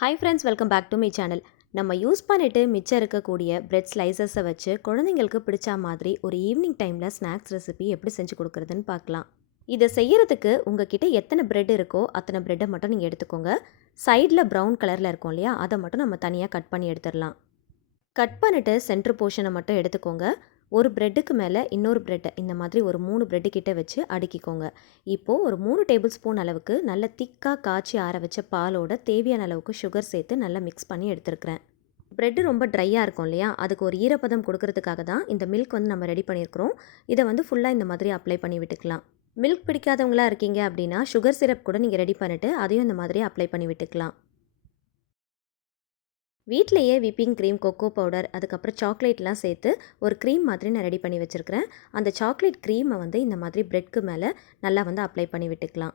Hi friends welcome back to my channel நம்ம use பண்ணிட்டு மிச்சம் இருக்கக்கூடிய பிரெட் ஸ்லைசஸை வச்சு குழந்தைங்களுக்கு பிடிச்ச மாதிரி ஒரு ஈவினிங் டைமில் ஸ்நாக்ஸ் ரெசிபி எப்படி செஞ்சு கொடுக்குறதுன்னு பார்க்கலாம். இதை செய்கிறதுக்கு உங்ககிட்ட எத்தனை பிரெட் இருக்கோ அத்தனை பிரெட்டை மட்டும் நீங்கள் எடுத்துக்கோங்க. சைடில் ப்ரௌன் கலரில் இருக்கும் இல்லையா? அதை மட்டும் நம்ம தனியாக கட் பண்ணி எடுத்துடலாம். கட் பண்ணிவிட்டு சென்ட்ரு போர்ஷனை மட்டும் எடுத்துக்கோங்க. ஒரு ப்ரெட்டுக்கு மேலே இன்னொரு ப்ரெட்டை இந்த மாதிரி ஒரு மூணு ப்ரெட்டு கிட்ட வச்சு அடுக்கிக்கோங்க. இப்போது ஒரு மூணு டேபிள் ஸ்பூன் அளவுக்கு நல்ல திக்காக காய்ச்சி ஆற வச்ச பாலோட தேவையான அளவுக்கு சுகர் சேர்த்து நல்லா மிக்ஸ் பண்ணி எடுத்துருக்கிறேன். ப்ரெட்டு ரொம்ப ட்ரையாக இருக்கும் இல்லையா? அதுக்கு ஒரு ஈரப்பதம் கொடுக்கறதுக்காக தான் இந்த மில்க் வந்து நம்ம ரெடி பண்ணியிருக்கிறோம். இதை வந்து ஃபுல்லாக இந்த மாதிரி அப்ளை பண்ணி விட்டுக்கலாம். மில்க் பிடிக்காதவங்களா இருக்கீங்க அப்படின்னா சுகர் சிரப் கூட நீங்கள் ரெடி பண்ணிவிட்டு அதையும் இந்த மாதிரி அப்ளை பண்ணி விட்டுக்கலாம். வீட்டிலையே விப்பிங் க்ரீம் கொக்கோ பவுடர் அதுக்கப்புறம் சாக்லேட்லாம் சேர்த்து ஒரு க்ரீம் மாதிரி நான் ரெடி பண்ணி வச்சுருக்கிறேன். அந்த சாக்லேட் க்ரீமை வந்து இந்த மாதிரி ப்ரெட்க்கு மேலே நல்லா வந்து அப்ளை பண்ணி விட்டுக்கலாம்.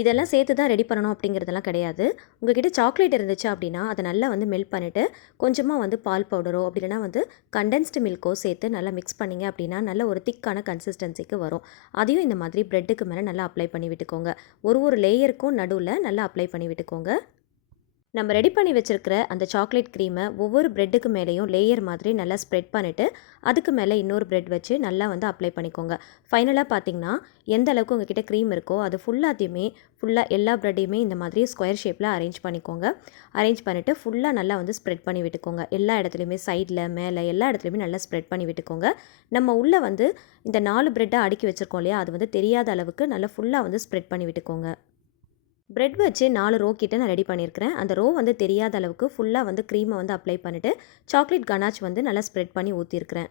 இதெல்லாம் சேர்த்து தான் ரெடி பண்ணணும் அப்படிங்கிறதெல்லாம் கிடையாது. உங்ககிட்ட சாக்லேட் இருந்துச்சு அப்படின்னா அதை நல்லா வந்து மெல்ட் பண்ணிவிட்டு கொஞ்சமாக வந்து பால் பவுடரோ அப்படி இல்லைனா வந்து கண்டென்ஸ்டு மில்க்கோ சேர்த்து நல்லா மிக்ஸ் பண்ணிங்க அப்படின்னா நல்ல ஒரு திக்கான கன்சிஸ்டன்சிக்கு வரும். அதையும் இந்த மாதிரி ப்ரெட்டுக்கு மேலே நல்லா அப்ளை பண்ணி விட்டுக்கோங்க. ஒரு ஒரு லேயருக்கும் நடுவில் நல்லா அப்ளை பண்ணி விட்டுக்கோங்க. நம்ம ரெடி பண்ணி வச்சுருக்கிற அந்த சாக்லேட் க்ரீமை ஒவ்வொரு ப்ரெட்டுக்கு மேலேயும் லேயர் மாதிரி நல்லா ஸ்ப்ரெட் பண்ணிவிட்டு அதுக்கு மேலே இன்னொரு ப்ரெட் வச்சு நல்லா வந்து அப்ளை பண்ணிக்கோங்க. ஃபைனலாக பார்த்தீங்கன்னா எந்த அளவுக்கு உங்ககிட்ட க்ரீம் இருக்கோ அது ஃபுல்லாத்தையுமே ஃபுல்லாக எல்லா ப்ரெட்டையுமே இந்த மாதிரி ஸ்கொயர் ஷேப்பில் அரேஞ்ச் பண்ணிக்கோங்க. அரேஞ்ச் பண்ணிவிட்டு ஃபுல்லாக நல்லா வந்து ஸ்ப்ரெட் பண்ணி விட்டுக்கோங்க. எல்லா இடத்துலையுமே சைடில் மேலே எல்லா இடத்துலையுமே நல்லா ஸ்ப்ரெட் பண்ணி விட்டுக்கோங்க. நம்ம உள்ளே வந்து இந்த நாலு ப்ரெட்டை அடுக்கி வச்சுருக்கோம் இல்லையா அது வந்து தெரியாத அளவுக்கு நல்லா ஃபுல்லாக வந்து ஸ்ப்ரெட் பண்ணி விட்டுக்கோங்க. ப்ரெட் வச்சு நாலு ரோ கிட்ட நான் ரெடி பண்ணியிருக்கிறேன். அந்த ரோ வந்து தெரியாத அளவுக்கு ஃபுல்லாக வந்து க்ரீமை வந்து அப்ளை பண்ணிவிட்டு சாக்லேட் கனாச் வந்து நல்லா ஸ்ப்ரெட் பண்ணி ஊற்றிருக்கிறேன்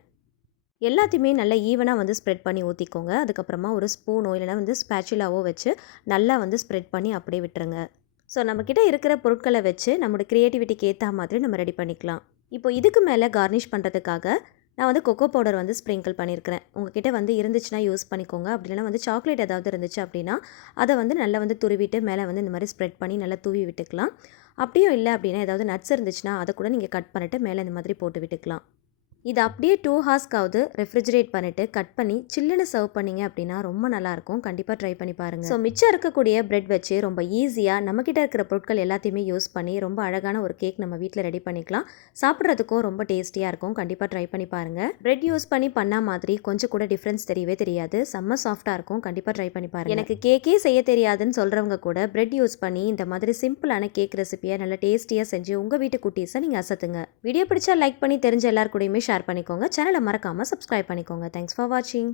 எல்லாத்தையுமே நல்லா ஈவனாக வந்து ஸ்ப்ரெட் பண்ணி ஊற்றிக்கோங்க அதுக்கப்புறமா ஒரு ஸ்பூனோ இல்லைனா வந்து ஸ்பேச்சுலாவோ வச்சு நல்லா வந்து ஸ்ப்ரெட் பண்ணி அப்படியே விட்டுருங்க. ஸோ நம்மக்கிட்ட இருக்கிற பொருட்களை வச்சு நம்மளோட க்ரியேட்டிவிட்டிக்கு ஏற்ற மாதிரி நம்ம ரெடி பண்ணிக்கலாம். இப்போ இதுக்கு மேலே கார்னிஷ் பண்ணுறதுக்காக நான் வந்து கொக்கோ பவுடர் வந்து ஸ்ப்ரிங்கிள் பண்ணியிருக்கிறேன் உங்ககிட்ட வந்து இருந்துச்சுன்னா யூஸ் பண்ணிக்கோங்க. அப்படி இல்லைனா வந்து சாக்லேட் ஏதாவது இருந்துச்சு அப்படின்னா அதை வந்து நல்லா வந்து துருவிட்டு மேலே வந்து இந்த மாதிரி ஸ்ப்ரெட் பண்ணி நல்லா தூவி விட்டுக்கலாம். அப்படியும் இல்லை அப்படின்னா ஏதாவது நட்ஸ் இருந்துச்சுன்னா அதை கூட நீங்கள் கட் பண்ணிவிட்டு மேலே இந்த மாதிரி போட்டு விட்டுக்கலாம். இது அப்படியே டூ ஹார்ஸ்க்காவது ரெஃப்ரிஜரேட் பண்ணிவிட்டு கட் பண்ணி சில்லுன்னு சர்வ் பண்ணிங்க அப்படின்னா ரொம்ப நல்லாயிருக்கும். கண்டிப்பாக ட்ரை பண்ணி பாருங்கள் ஸோ மிச்சம் இருக்கக்கூடிய பிரெட் வச்சு ரொம்ப ஈஸியாக நம்மக்கிட்ட இருக்கிற பொருட்கள் எல்லாத்தையுமே யூஸ் பண்ணி ரொம்ப அழகான ஒரு கேக் நம்ம வீட்டில் ரெடி பண்ணிக்கலாம். சாப்பிட்றதுக்கும் ரொம்ப டேஸ்டியாக இருக்கும். கண்டிப்பாக ட்ரை பண்ணி பாருங்கள் பிரெட் யூஸ் பண்ணி பண்ணால் மாதிரி கொஞ்சம் கூட டிஃப்ரென்ஸ் தெரியவே தெரியாது. செம்ம சாஃப்ட்டாக இருக்கும். கண்டிப்பாக ட்ரை பண்ணி பாருங்கள் எனக்கு கேக்கே செய்ய தெரியாதுன்னு சொல்கிறவங்க கூட பிரெட் யூஸ் பண்ணி இந்த மாதிரி சிம்பிளான கேக் ரெசிபியை நல்லா டேஸ்டியாக செஞ்சு உங்கள் வீட்டு குட்டீஸை நீங்கள் அசத்துங்க. வீடியோ பிடிச்சா லைக் பண்ணி தெரிஞ்ச எல்லாருக்கூடையுமே ஷேர் பண்ணிக்கோங்க. சேனலை மறக்காமல் சப்ஸ்கிரைப் பண்ணிக்கோங்க. தேங்க்ஸ் ஃபார் வாட்சிங்